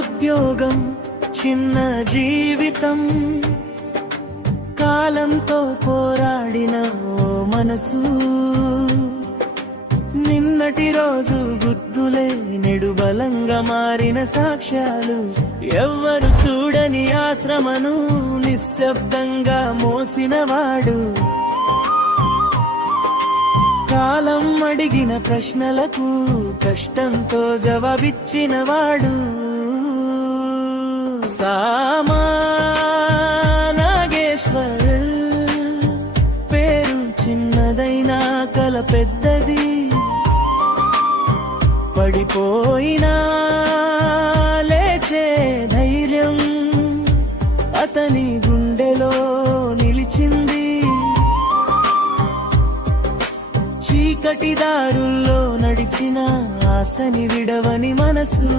ఉద్యోగం, చిన్న జీవితం, కాలంతో పోరాడిన ఓ మనసు, నిన్నటి రోజు గుర్తులే నెడు బలంగా మారిన సాక్ష్యాలు, ఎవ్వరు చూడని ఆశ్రమను నిశ్శబ్దంగా మోసినవాడు, కాలం అడిగిన ప్రశ్నలకు కష్టంతో జవాబిచ్చినవాడు. సామా నాగేశ్వర్ పేరు చిన్నదైనా కల పెద్దది, పడిపోయినా లేచే ధైర్యం అతని గుండెలో నిలిచింది. చీకటి దారుల్లో నడిచిన ఆశని విడవని మనసు,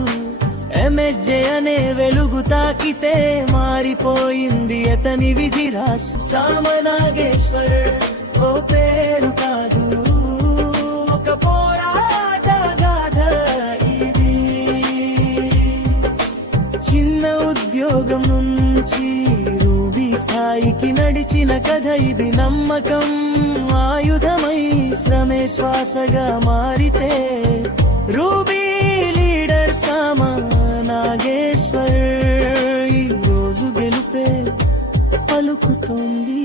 ఎంఎస్జే అనే వెలుగు తాకితే మారిపోయింది అతని విధి రాసు. సామనాగేశ్వర్ ఓ పేరు కాదు, ఒక పోరాట గాథ ఇది. చిన్న ఉద్యోగం నుంచి రూబీ స్థాయికి నడిచిన కథ ఇది. నమ్మకం ఆయుధమై శ్రమే శ్వాసగా మారితే రూబీ లీడర్ సామా నాగేశ్వర్ ఈ రోజు గెలుపే పలుకుతోంది.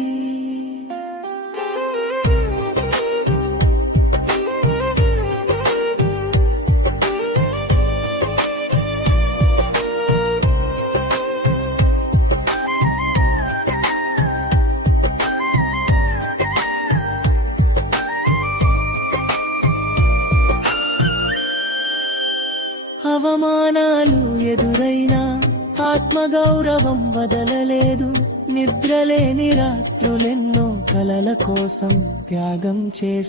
అవమానాలు ఎదురైనా ఆత్మగౌరవం వదలలేదు, నిద్రలేని రాత్రులెన్నో కలల కోసం త్యాగం చేసి